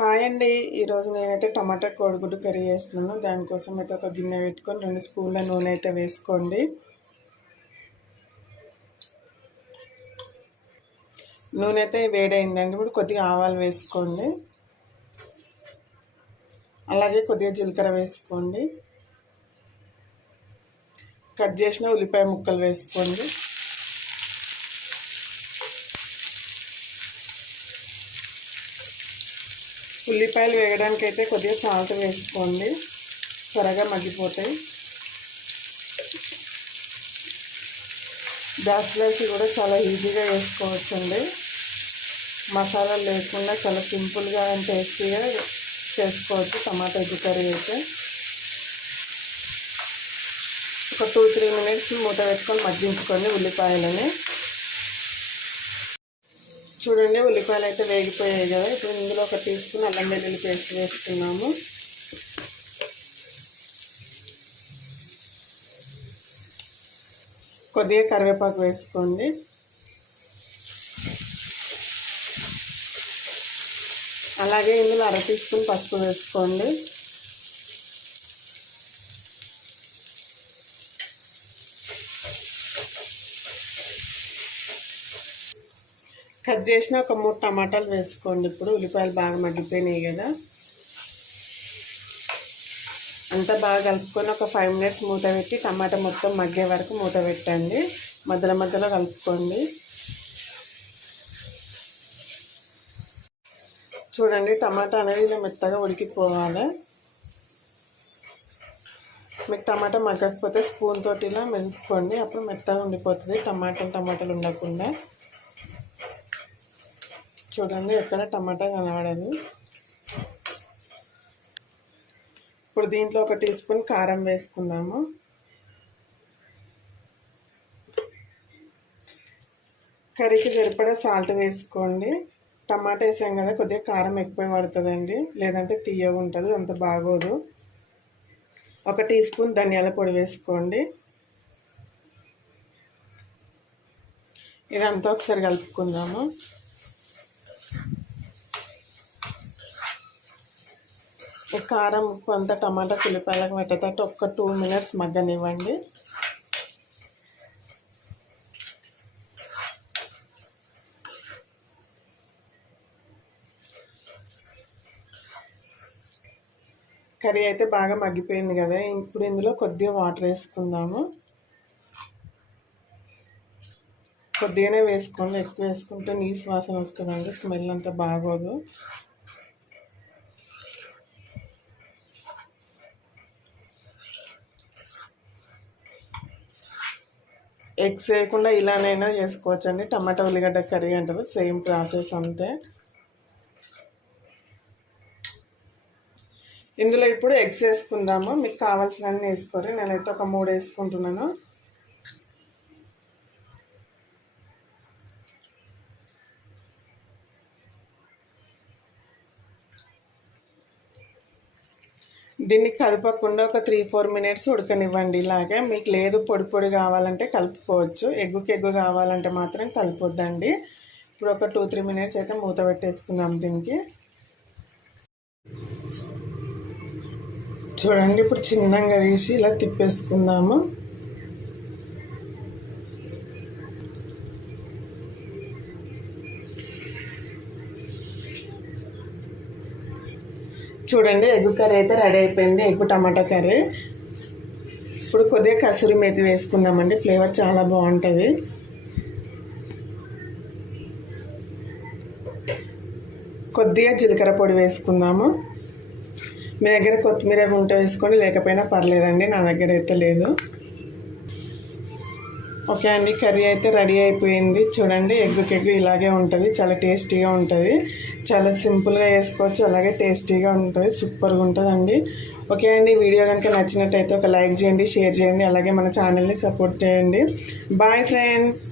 Hi అండి. ఈరోజు నేనైతే టమాటా కోడిగుడ్డు కర్రీ చేస్తున్నాను. దానికోసం అయితే ఒక గిన్నె పెట్టుకొని 2 స్పూన్ల నూనె అయితే వేసుకోండి. నూనె అయితే వేడైందండి. ఇప్పుడు కొద్దిగా ఆవాలు వేసుకోండి. అలాగే కొద్దిగా జీలకర్ర వేసుకోండి. కట్ చేసిన ఉల్లిపాయ ముక్కలు వేసుకోండి. ఉల్లిపాయలు వేయడానికి అయితే కొద్దిగా సాల్ట్ వేసుకోండి, త్వరగా మగ్గిపోతాయి. బ్యాచిలర్స్ కూడా చాలా ఈజీగా వేసుకోవచ్చండి. మసాలాలు లేకుండా చాలా సింపుల్గా అండ్ టేస్టీగా చేసుకోవచ్చు టమాటా ఎగ్ కర్రీ అయితే. ఒక 2-3 మినిట్స్ మూత పెట్టుకొని మగ్గించుకోండి ఉల్లిపాయలని. చూడండి, ఉల్లిపాయలు అయితే వేగిపోయాయి కదా. ఇప్పుడు ఇందులో 1 టీ స్పూన్ అల్లం వెల్లుల్లి పేస్ట్ వేసుకున్నాము. కొద్దిగా కరివేపాకు వేసుకోండి. అలాగే ఇందులో 1/2 టీ స్పూన్ పసుపు వేసుకోండి. కట్ చేసిన ఒక 3 టమాటాలు వేసుకోండి. ఇప్పుడు ఉల్లిపాయలు బాగా మగ్గిపోయినాయి కదా. అంతా బాగా కలుపుకొని ఒక 5 మినిట్స్ మూత పెట్టి టమాటా మొత్తం మగ్గే వరకు మూత పెట్టండి. మధ్యలో మధ్యలో కలుపుకోండి. చూడండి, టమాటా అనేది ఇలా మెత్తగా ఉడికిపోవాలి. మీకు టమాటా మగ్గకపోతే స్పూన్ తోటి ఇలా మెలుపుకోండి, అప్పుడు మెత్తగా ఉండిపోతుంది. టమాటాలు ఉండకుండా. చూడండి, ఎక్కడ టమాటా కనబడదు. ఇప్పుడు దీంట్లో 1 టీ స్పూన్ కారం వేసుకుందాము. కర్రీకి సరిపడా సాల్ట్ వేసుకోండి. టమాటా వేసాం కదా, కొద్దిగా కారం ఎక్కువ పడుతుందండి, లేదంటే తీయగా ఉంటుంది, అంత బాగోదు. 1 టీ స్పూన్ ధనియాల పొడి వేసుకోండి. ఇదంతా ఒకసారి కలుపుకుందాము. ఈ కారం ఉప్పు అంతా టమాటా ఉల్లిపాయలకు పెట్టేటట్టు ఒక 2 మినిట్స్ మగ్గనివ్వండి. కర్రీ అయితే బాగా మగ్గిపోయింది కదా. ఇప్పుడు ఇందులో కొద్దిగా వాటర్ వేసుకుందాము. కొద్దిగానే వేసుకోండి, ఎక్కువ వేసుకుంటే నీసు వాసన వస్తుందండి, స్మెల్ అంతా బాగోదు. ఎగ్స్ వేయకుండా ఇలానైనా చేసుకోవచ్చండి. టమాటా ఉల్లిగడ్డ కర్రీ అంటారు, సేమ్ ప్రాసెస్ అంతే. ఇందులో ఇప్పుడు ఎగ్స్ వేసుకుందాము. మీకు కావాల్సినవన్నీ వేసుకోరు, నేనైతే ఒక 3 వేసుకుంటున్నాను. దీన్ని కలపకుండా ఒక 3-4 మినిట్స్ ఉడకనివ్వండి. ఇలాగే మీకు లేదు పొడి పొడి కావాలంటే కలుపుకోవచ్చు, ఎగ్గు కావాలంటే మాత్రం కలపొద్దండి. ఇప్పుడు ఒక 2-3 మినిట్స్ అయితే మూత పెట్టేసుకుందాం దీనికి. చూడండి, ఇప్పుడు చిన్నగా తీసి ఇలా తిప్పేసుకుందాము. చూడండి, ఎగ్ కర్రీ అయితే రెడీ అయిపోయింది, ఎగ్ టమాటా కర్రీ. ఇప్పుడు కొద్దిగా కసూరి మేతి వేసుకుందామండి, ఫ్లేవర్ చాలా బాగుంటుంది. కొద్దిగా జీలకర్ర పొడి వేసుకుందాము. మీ దగ్గర కొత్తిమీర ఉంటే వేసుకోండి, లేకపోయినా పర్లేదండి, నా దగ్గర అయితే లేదు. ఓకే అండి, కర్రీ అయితే రెడీ అయిపోయింది. చూడండి, ఎగ్ ఇలాగే ఉంటుంది, చాలా టేస్టీగా ఉంటుంది. చాలా సింపుల్గా చేసుకోవచ్చు, అలాగే టేస్టీగా ఉంటుంది, సూపర్గా ఉంటుందండి. ఓకే అండి, వీడియో కనుక నచ్చినట్టయితే ఒక లైక్ చేయండి, షేర్ చేయండి, అలాగే మన ఛానల్ని సపోర్ట్ చేయండి. Bye friends.